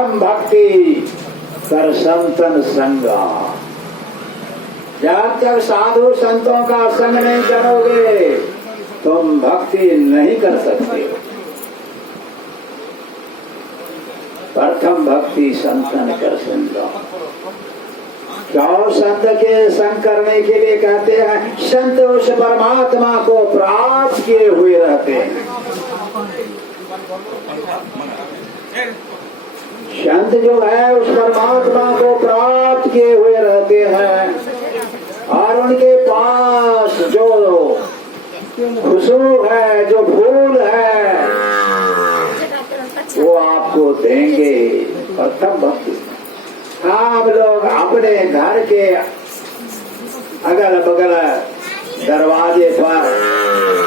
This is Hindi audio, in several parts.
प्रथम भक्ति कर संतन संगा। जब तक साधु संतों का संग नहीं करोगे तुम भक्ति नहीं कर सकते। प्रथम भक्ति संतन कर संगा। क्यों संत के संग करने के लिए कहते हैं? संत उस परमात्मा को प्राप्त किए हुए रहते हैं। संत जो है उस परमात्मा को प्राप्त किए हुए रहते हैं और उनके पास जो खुशबू है, जो फूल है, वो आपको देंगे। प्रथम भक्ति। आप लोग अपने घर के अगल बगल दरवाजे पर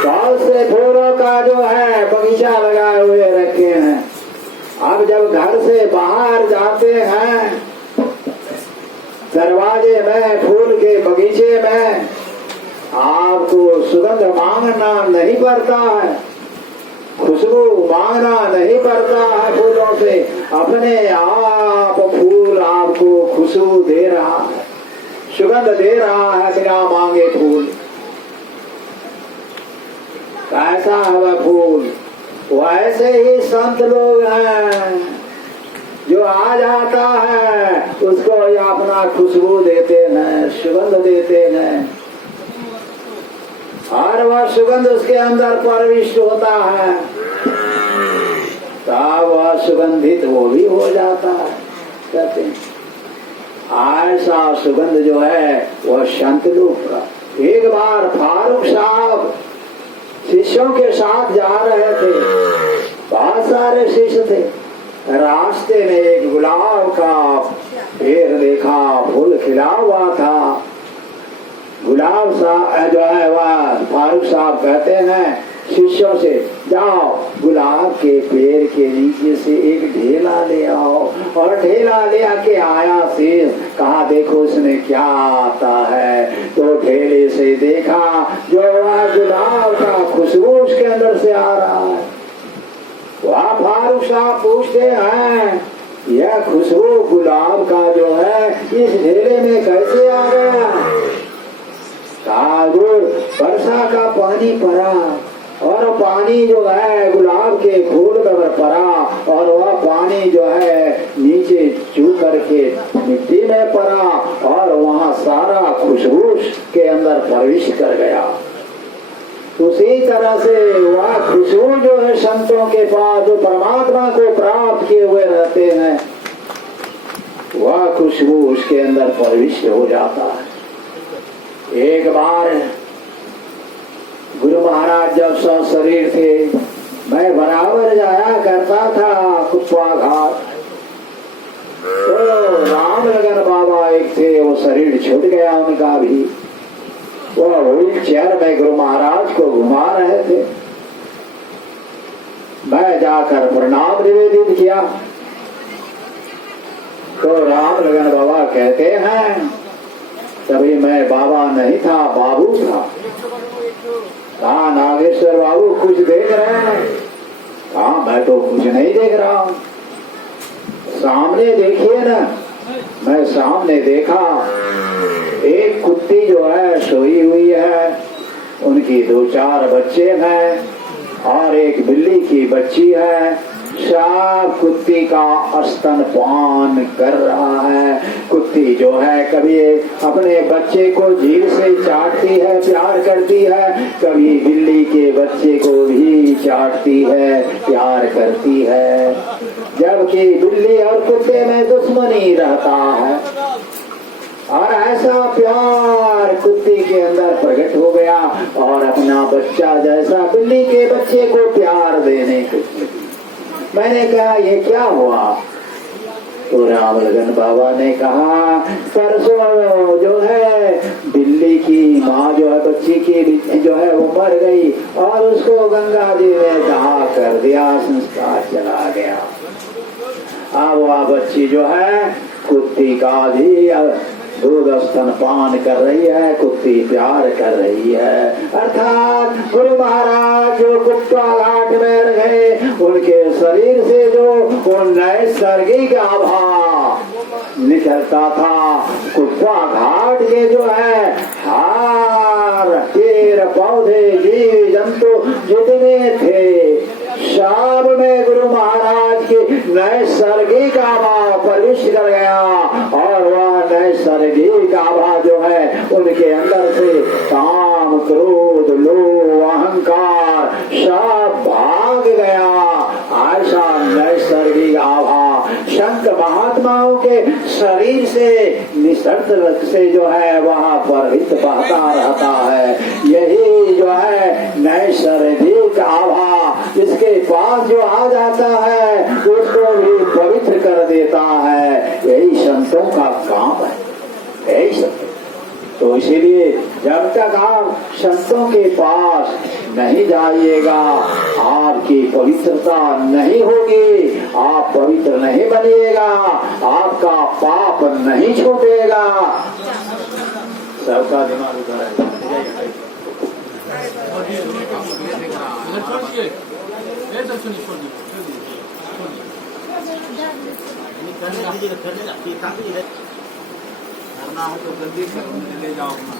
बहुत से फूलों का जो है बगीचा लगाए हुए रखे हैं। अब जब घर से बाहर जाते हैं दरवाजे में, फूल के बगीचे में, आपको सुगंध मांगना नहीं पड़ता है, खुशबू मांगना नहीं पड़ता है फूलों से। अपने आप फूल आपको खुशबू दे रहा है, सुगंध दे रहा है बिना मांगे फूल। कैसा है वह फूल? वैसे ही संत लोग हैं, जो आ जाता है उसको ये अपना खुशबू देते हैं, सुगंध देते हैं और वह सुगंध उसके अंदर प्रविष्ट होता है तब वह सुगंधित वो भी हो जाता है। कहते हैं ऐसा सुगंध जो है वह संत लोग का। एक बार फारूक साहब शिष्यों के साथ जा रहे थे, बहुत सारे शिष्य थे। रास्ते में एक गुलाब का पेड़ देखा, फूल खिला हुआ था। गुलाब साहब जो है वह फारूक साहब कहते हैं शिष्यों से, जाओ गुलाब के पेड़ के नीचे से एक ढेला ले आओ। और ढेला ले आके आया शेष, कहा देखो उसमें क्या आता है। तो ढेले से देखा जो वह गुलाब का खुशबू उसके अंदर से आ रहा है। वह फारूक साहब पूछते हैं यह खुशबू गुलाब का जो है इस ढेले में कैसे आ गया? वर्षा का पानी पड़ा और पानी जो है गुलाब के फूल पर पड़ा और वह पानी जो है नीचे चू करके मिट्टी में पड़ा और वहाँ सारा खुशबू के अंदर प्रवेश कर गया। उसी तरह से वह खुशबू जो है संतों के पास जो परमात्मा को प्राप्त किए हुए रहते हैं, वह खुशबू उसके अंदर प्रविष्ट हो जाता है। एक बार गुरु महाराज जब सब शरीर थे, मैं बराबर जाया करता था कुप्पा घाट। तो राम लगन बाबा एक थे, वो शरीर छूट गया उनका भी। वो व्हील चेयर में गुरु महाराज को घुमा रहे थे। मैं जाकर प्रणाम निवेदित किया तो राम लगन बाबा कहते हैं तभी मैं बाबा नहीं था, बाबू था। कहा नागेश्वर बाबू कुछ देख रहे हैं? कहा मैं तो कुछ नहीं देख रहा हूँ। सामने देखिए ना। मैं सामने देखा एक कुत्ती जो है सोई हुई है, उनकी 2-4 बच्चे हैं और एक बिल्ली की बच्ची है। सब कुत्ती का स्तनपान कर रहा है। कुत्ती जो है कभी अपने बच्चे को जीभ से चाटती है, प्यार करती है, कभी बिल्ली के बच्चे को भी चाटती है, प्यार करती है। जबकि बिल्ली और कुत्ते में दुश्मनी रहता है और ऐसा प्यार कुत्ती के अंदर प्रकट हो गया और अपना बच्चा जैसा बिल्ली के बच्चे को प्यार देने को। मैंने कहा ये क्या हुआ? तो राम लगन बाबा ने कहा परसों जो है बिल्ली की माँ जो है बच्ची की जो है वो मर गई और उसको गंगा जी में दहा कर दिया, संस्कार चला गया। अब वह बच्ची जो है कुत्ती का भी दूध स्तनपान कर रही है, कुत्ती प्यार कर रही है। अर्थात गुरु महाराज जो कुत्ता घाट में रहे, उनके शरीर से जो वो नैसर्गिक आभा निकलता था। कुत्ता घाट के जो है हार, पेड़ पौधे, जीव जंतु जितने थे, सब में गुरु महाराज की नैसर्गिक आभा प्रवेश कर गया और वह नैसर्गिक आभा जो है उनके अंदर से काम, क्रोध, लोभ, अहंकार सब भाग गया। ऐसा नैसर्गिक आभा संत महात्माओं के शरीर से निसर्ग से जो है वहाँ प्रहित बहता रहता है। यही जो है नैसर्गिक आभा इसके पास जो आ जाता है उसको भी पवित्र कर देता है। यही संतों का काम है, यही संत। तो इसीलिए जब तक आप संतों के पास नहीं जाइएगा, आपकी पवित्रता नहीं होगी, आप पवित्र नहीं बनिएगा, आपका पाप नहीं छूटेगा। सबका दिमाग उधर है। करना है तो जल्दी ले जाओ अपना।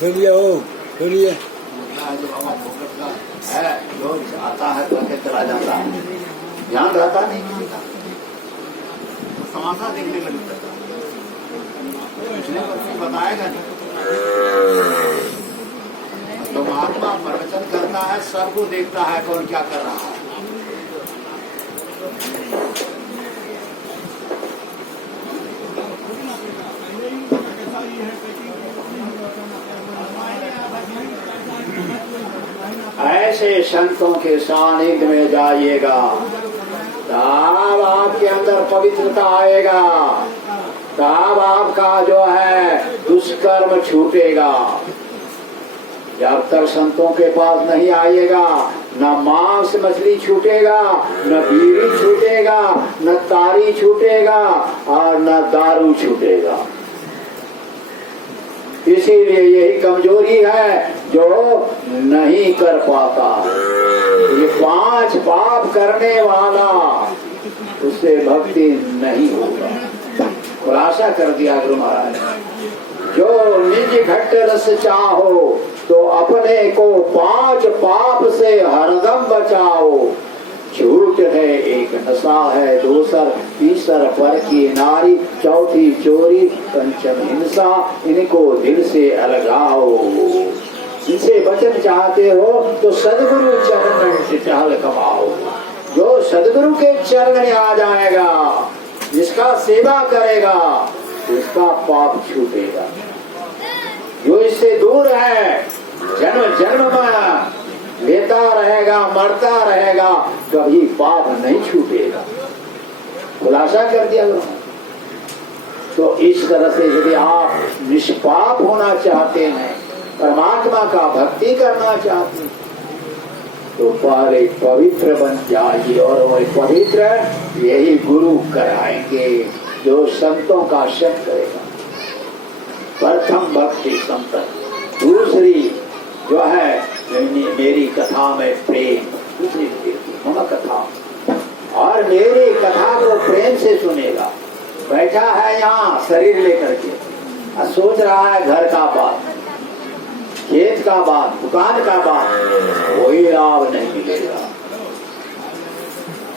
छोड़िए छोड़िए है जो आता है करके चला जाता है, ध्यान रहता नहीं किसी का। समासा देखने में बताएगा नहीं। तो महात्मा प्रवचन करता है, सबको देखता है कौन क्या कर रहा है। ऐसे संतों के सानिध्य में जाइएगा, तब आपके अंदर पवित्रता आएगा, तब आपका जो है दुष्कर्म छूटेगा। जब तक संतों के पास नहीं आइएगा, न मांस मछली छूटेगा, न बीड़ी छूटेगा, न तारी छूटेगा और न दारू छूटेगा। इसीलिए यही कमजोरी है जो नहीं कर पाता। ये 5 पाप करने वाला उससे भक्ति नहीं होगा। खुलासा कर दिया गुरु महाराज ने। जो निज घट रस चाहो तो अपने को 5 पाप से हरदम बचाओ। झूठ है एक नशा है, दूसर तीसर पर की नारी, चौथी चोरी, पंचम हिंसा, इनको दिल से अलगाओ। इनसे बचन चाहते हो तो सदगुरु चरण से चहल कमाओ। जो सदगुरु के चरण में आ जाएगा, जिसका सेवा करेगा, उसका पाप छूटेगा। जो इससे दूर है, जन्म जन्म में लेता रहेगा, मरता रहेगा, कभी पाप नहीं छूटेगा। खुलासा कर दिया गया। तो इस तरह से यदि आप निष्पाप होना चाहते हैं, परमात्मा का भक्ति करना चाहते हैं, तो पहले पवित्र बन जाइए। और वही पवित्र यही गुरु कराएंगे जो संतों का संग करेगा। प्रथम भक्ति संत, दूसरी जो है मेरी कथा में प्रेम, दूसरी मम कथा, और मेरी कथा को प्रेम से सुनेगा। बैठा है यहाँ शरीर लेकर के और सोच रहा है घर का बात, खेत का बात, दुकान का बात, कोई लाभ नहीं मिलेगा।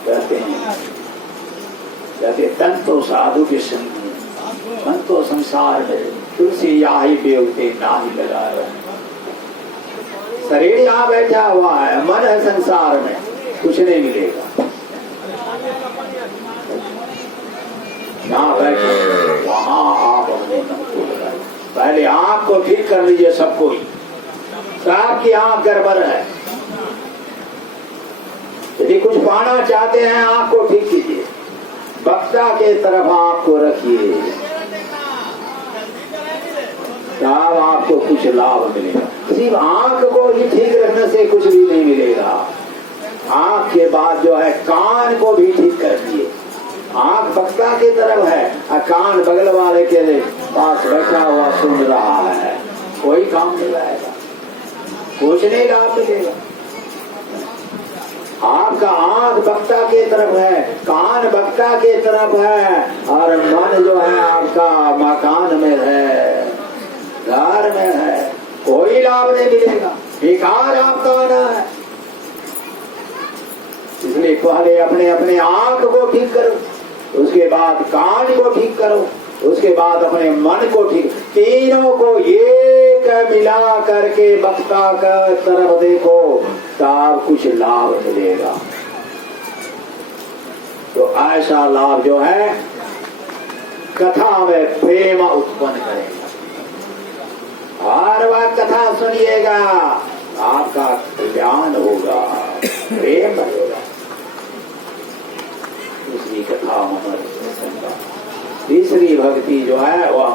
कहते हैं तन तो साधु के संग, मन तो संसार में, तुलसी याही बेउते ना ही लगाए। शरीर यहाँ बैठा हुआ है, मन है संसार में, कुछ नहीं मिलेगा। यहाँ बैठे वहाँ आप अपने मन को लगाए। पहले आँख को ठीक कर लीजिए। सबको आपकी आँख गड़बड़ है। यदि कुछ पाना चाहते हैं, आँख को ठीक कीजिए, वक्ता के तरफ आँख को रखिए, तब आपको कुछ लाभ मिलेगा। सिर्फ आँख को ही ठीक रखने से कुछ भी नहीं मिलेगा। आँख के बाद जो है कान को भी ठीक कर दिए। आंख वक्ता की तरफ है और कान बगल वाले के पास बैठा हुआ सुन रहा है, कोई काम नहीं आएगा, कुछ नहीं लाभ मिलेगा। आपका आंख वक्ता की तरफ है, कान वक्ता की तरफ है, और मन जो है आपका मकान में है, घर में है, कोई लाभ नहीं मिलेगा, बेकार आपका आना है। इसलिए पहले अपने अपने आंख को ठीक करो, उसके बाद कान को ठीक करो, उसके बाद अपने मन को ठीक, तीनों को एक मिला करके वक्ता का तरफ देखो, तब कुछ लाभ मिलेगा। तो ऐसा लाभ जो है कथा में प्रेम उत्पन्न करेगा। हर बार कथा सुनिएगा, आपका ज्ञान होगा, प्रेम बढ़ेगा। दूसरी कथा तीसरी भक्ति जो है वह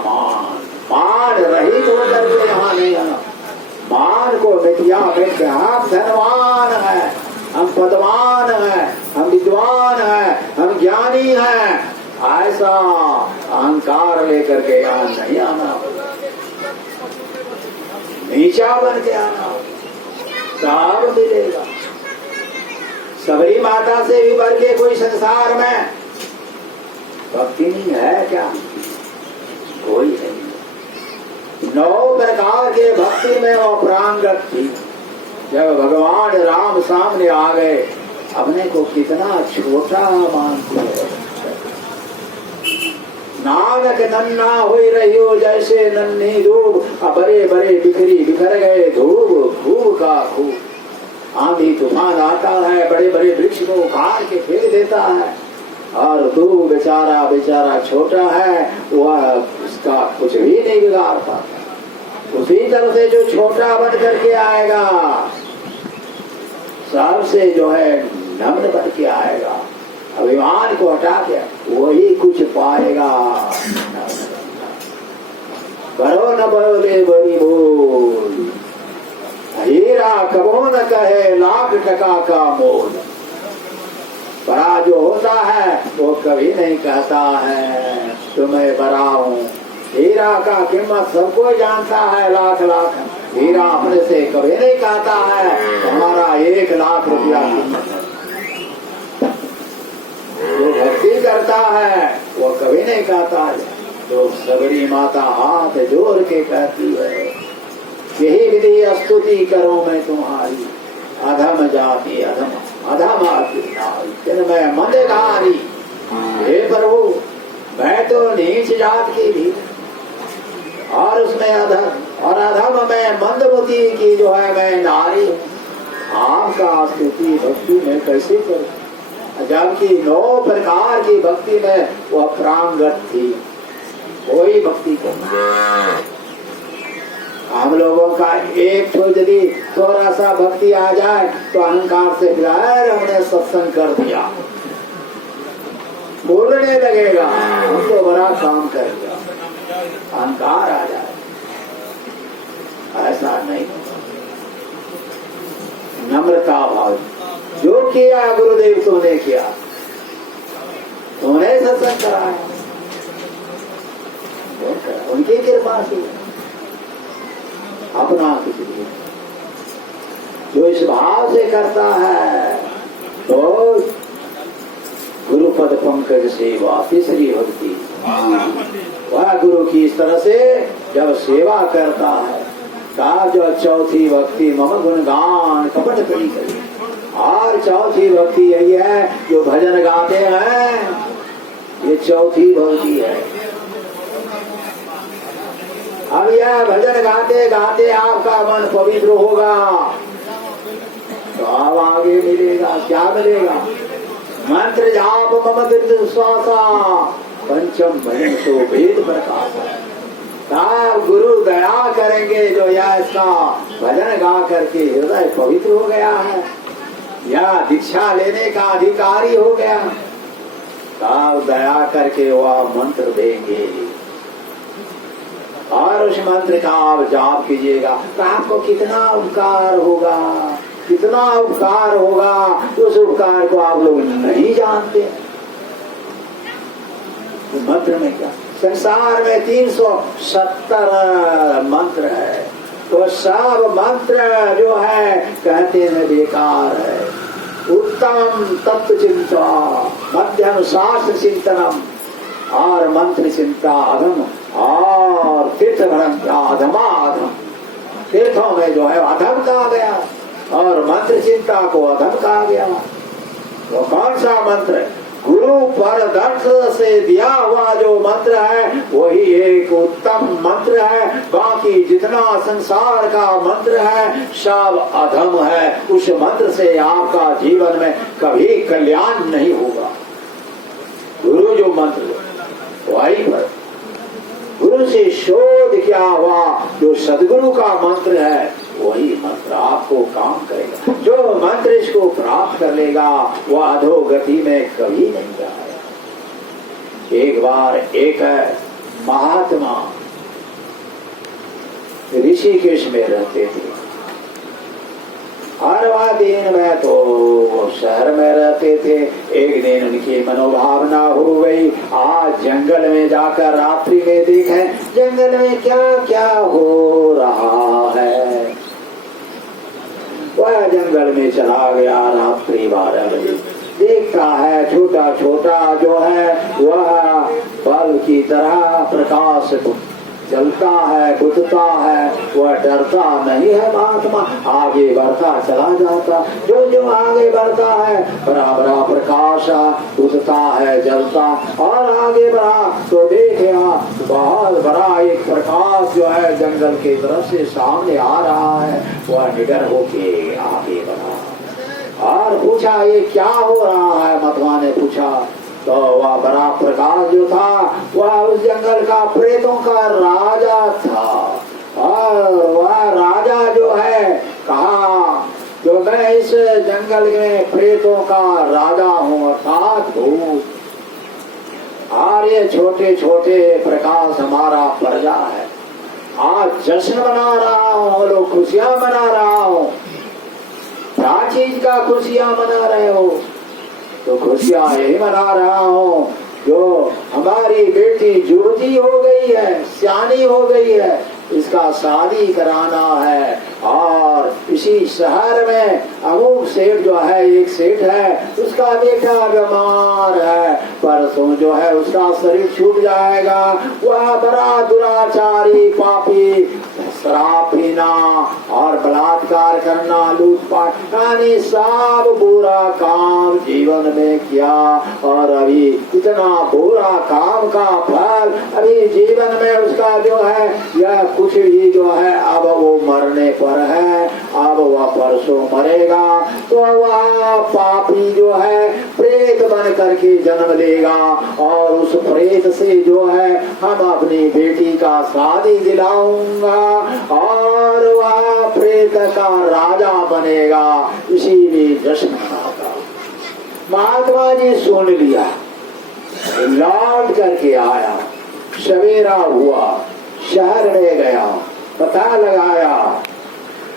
मान रहित होकर के यहाँ नहीं आना। मान को मिटिया मिट, हम धनवान है, हम पदवान है, हम विद्वान है, हम ज्ञानी है, ऐसा अहंकार लेकर के यहाँ नहीं आना, नीचा बन के आना, सब मिलेगा। सबरी माता से भी बढ़ के कोई संसार में भक्ति नहीं है क्या? कोई नहीं। 9 प्रकार के भक्ति में वो प्रांगत थी। जब भगवान राम सामने आ गए, अपने को कितना छोटा मानती है। नानक नन्ना हुई रही हो जैसे नन्ही धूप, बड़े बड़े बिखर गए धूप, खूब का खूब। आंधी तूफान आता है, बड़े बड़े वृक्ष को उखाड़ के फेंक देता है, और तू बेचारा छोटा है, वह उसका कुछ भी नहीं बिगाड़ पाता। उसी तरह से जो छोटा बन करके आएगा, सबसे जो है नम्र बन के आएगा, अभिमान को हटा के वही कुछ पाएगा। करो न बोले बड़ी बोल, हीरा कबो न कहे लाख टका का मोल। बड़ा जो होता है वो कभी नहीं कहता है तुम्हें बड़ा हूँ। हीरा का कीमत सबको जानता है, लाख लाख। हीरा अपने से कभी नहीं कहता है हमारा 1 लाख रुपया कीमत है। जो भक्ति करता है वो कभी नहीं कहता है। जो सबरी माता हाथ जोड़ के कहती है, यही विधि स्तुति करो मैं तुम्हारी, अधम जाति अधम आती मैं मंदधारी। हे प्रभु, मैं तो नीच जात की भी, और उसमें अधम, और अधम में मंदमती की जो है मैं नारी हूँ। आपका स्तुति भक्ति में कैसे करूं? जबकि 9 प्रकार की भक्ति में वह प्रांगत थी, कोई भक्ति करना। हम लोगों का एक तो यदि थोड़ा सा भक्ति आ जाए तो अहंकार से फिर हमने सत्संग कर दिया, बोलने लगेगा हम तो बड़ा काम कर दिया, अहंकार आ जाए। ऐसा नहीं, नम्रता भाव। जो किया गुरुदेव तुमने किया, तुमने सत्संग कराया, उनकी कृपा से, अपना कुछ नहीं। जो इस भाव से करता है तो गुरुपद पंकज सेवा, तीसरी भक्ति। वह गुरु की इस तरह से जब सेवा करता है, तब जो चौथी भक्ति मम गुणगान कपट करी करी। और चौथी भक्ति यही है जो भजन गाते हैं, ये चौथी भक्ति है। अब यह भजन गाते गाते आपका मन पवित्र होगा तो अब आगे मिलेगा, क्या मिलेगा? मंत्र जाप मम दीर्घ विश्वासा, पंचम भजन सो वेद प्रकाश। तब गुरु दया करेंगे जो यह इसका भजन गा करके हृदय पवित्र हो गया है, या दीक्षा लेने का अधिकारी हो गया, तब दया करके वह मंत्र देंगे। और उस मंत्र का आप जाप कीजिएगा तो आपको कितना उपकार होगा, कितना उपकार होगा। उस उपकार को आप लोग नहीं जानते। मंत्र में क्या, संसार में 370 मंत्र है, तो सब मंत्र जो है कहते हैं बेकार है। उत्तम तत्व चिंता, मध्यम शास्त्र चिंतनम, और मंत्र चिंता अधम, और तीर्थ भ्रम अधमाधम, तीर्थों में जो है अधम कहा गया और मंत्र चिंता को अधम कहा गया। तो कौन सा मंत्र? गुरु पर दर्श से दिया हुआ जो मंत्र है वही एक उत्तम मंत्र है। बाकी जितना संसार का मंत्र है सब अधम है। उस मंत्र से आपका जीवन में कभी कल्याण नहीं होगा। गुरु जो मंत्र वही पर, गुरु से शोध किया हुआ जो सदगुरु का मंत्र है वही मंत्र आपको काम करेगा। जो मंत्र इसको प्राप्त कर लेगा वह अधोगति में कभी नहीं जाएगा। एक बार एक महात्मा ऋषिकेश में रहते थे। हर दिन में तो शहर में रहते थे। एक दिन उनकी मनोभावना हो गई आज जंगल में जाकर रात्रि में देखें जंगल में क्या क्या हो रहा है। वह जंगल में चला गया। रात्रि 12 बजे देखता है छोटा छोटा जो है वह बल्ब की तरह प्रकाश जलता है, बुझता है। वह डरता नहीं है महात्मा, आगे बढ़ता चला जाता। जो जो आगे बढ़ता है बड़ा बड़ा प्रकाश बुझता है, जलता, और आगे बढ़ा तो देखा बहुत बड़ा एक प्रकाश जो है जंगल के तरफ से सामने आ रहा है। वह निडर होके आगे बढ़ा और पूछा ये क्या हो रहा है। महात्मा ने पूछा तो वह बड़ा प्रकाश जो था वह उस जंगल का प्रेतों का राजा था। और वह राजा जो है कहा जो मैं इस जंगल में प्रेतों का राजा हूँ अर्थात भूत, और ये छोटे छोटे प्रकाश हमारा प्रजा है। आज जश्न मना रहा हूँ, लोग खुशियाँ मना रहा हूँ। क्या चीज का खुशियाँ मना रहे हो? तो खुशियाँ यही मना रहा हूँ जो हमारी बेटी ज्योति हो गई है, सियानी हो गई है, इसका शादी कराना है। और इसी शहर में अमुक सेठ जो है एक सेठ है उसका बेटा बीमार है, परसों जो है उसका शरीर छूट जाएगा। वह बड़ा दुराचारी पापी, शराब पीना और बलात्कार करना, लूटपाट, यानी सब बुरा काम जीवन में किया। और अभी इतना बुरा काम का फल अभी जीवन में उसका जो है यह कुछ ही जो है अब वो मरने पर है। अब वह परसों मरेगा तो वह पापी जो है प्रेत बन करके जन्म लेगा और उस प्रेत से जो है हम अपनी बेटी का शादी दिलाऊंगा और वह प्रेत का राजा बनेगा। इसीलिए जश्न मनाता। महात्मा जी सुन लिया, लौट करके आया, सवेरा हुआ, शहर में गया, पता लगाया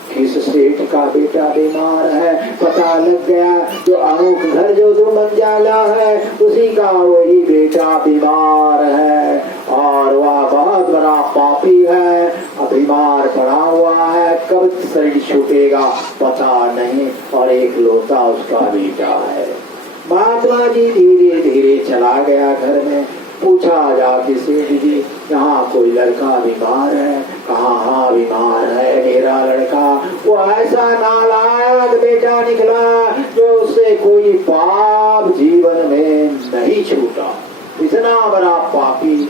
किस सेठ का बेटा बीमार है। पता लग गया जो अमुक घर जो 2 मंजिला है उसी का वही बेटा बीमार है और वह बहुत बड़ा पापी है, बीमार पड़ा हुआ है। कब शरीर छूटेगा पता नहीं और एक लौता उसका बेटा है। महात्मा जी धीरे धीरे चला गया घर में। पूछा जाके सेठ जी यहाँ कोई लड़का बीमार है? कहा हाँ बीमार है मेरा लड़का। वो ऐसा नालायक बेटा निकला जो उससे कोई पाप जीवन में नहीं छूटा। इतना बड़ा पापी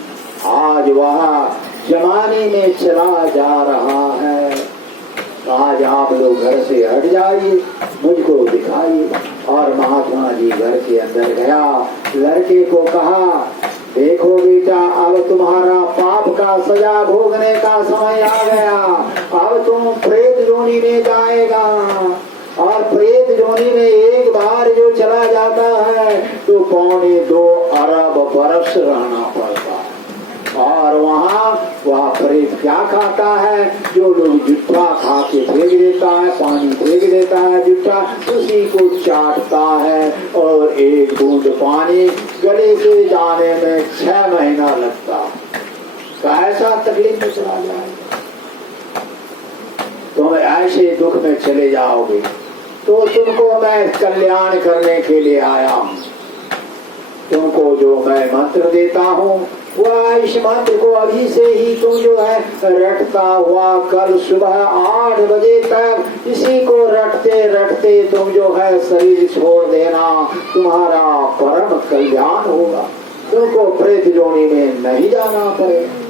आज वह जमाने में चला जा रहा है। आज आप लोग घर से हट जाइए, मुझको दिखाइए। और महात्मा जी घर के अंदर गया, लड़के को कहा देखो बेटा अब तुम्हारा पाप का सजा भोगने का समय आ गया। अब तुम प्रेत जोनी में जाएगा और प्रेत जोनी में एक बार जो चला जाता है तो 2.25 अरब बरस रहना पड़ता है। और वहाँ वह प्रेत क्या खाता है? जो लोग जुट्ठा खा के फेंक देता है, पानी फेंक देता है जुट्ठा, उसी को चाटता है और एक बूंद पानी गले से जाने में 6 महीना लगता। कैसा तकलीफ में चला जाएगा, तुम ऐसे दुख में चले जाओगे। तो तुमको मैं कल्याण करने के लिए आया हूं। तुमको जो मैं मंत्र देता हूँ वह इस मंत्र को अभी से ही तुम जो है रटता हुआ कल सुबह 8 बजे तक इसी को रटते रटते तुम जो है शरीर छोड़ देना, तुम्हारा परम कल्याण होगा। तुमको प्रेत जोनी में नहीं जाना पड़ेगा।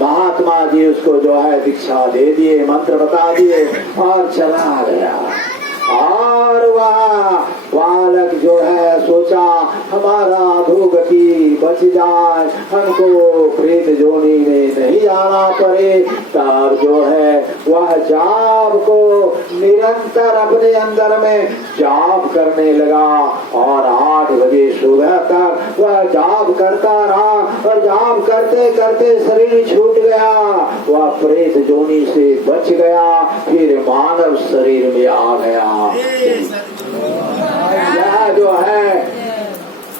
महात्मा जी उसको जो है दीक्षा दे दिए, मंत्र बता दिए और चला गया। और वह बालक जो है सोचा हमारा अधोगति बच जाए, हमको प्रेत जोनी में नहीं जाना पड़े। तब जो है वह जाप को निरंतर अपने अंदर में जाप करने लगा और 8 बजे सुबह तक वह जाप करता रहा और जाप करते करते शरीर छूट गया। वह प्रेत जोनी से बच गया, फिर मानव शरीर में आ गया। यह जो है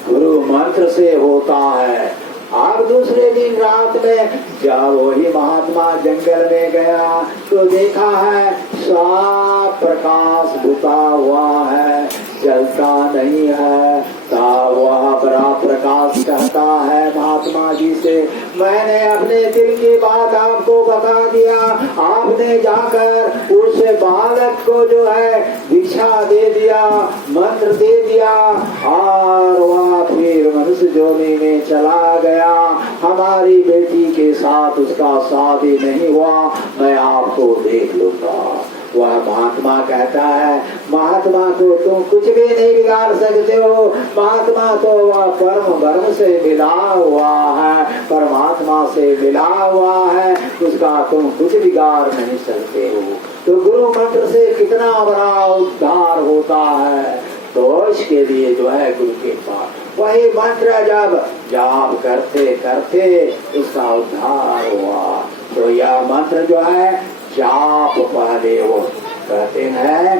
गुरु मंत्र से होता है। अब दूसरे दिन रात में जब वही महात्मा जंगल में गया तो देखा है सब प्रकाश बुता हुआ है, जलता नहीं है। तब वह बड़ा प्रकाश कहता है महात्मा जी से, मैंने अपने दिल की बात आपको बता दिया। आपने जाकर उस बालक को जो है दीक्षा दे दिया, मंत्र दे दिया और वह फिर मनुष्य जोनी में चला गया। हमारी बेटी के साथ उसका शादी नहीं हुआ, मैं आपको देख लूंगा। वह महात्मा कहता है, महात्मा को तुम कुछ भी नहीं बिगाड़ सकते हो। महात्मा तो वह परम ब्रह्म से मिला हुआ है, परमात्मा से मिला हुआ है, उसका तुम कुछ बिगाड़ नहीं सकते हो। तो गुरु मंत्र से कितना बड़ा उद्धार होता है। तो इसके लिए जो है गुरु के पास वही मंत्र जब जाप करते करते उसका उद्धार हुआ। तो यह मंत्र जो है जाप पहले वो कहते हैं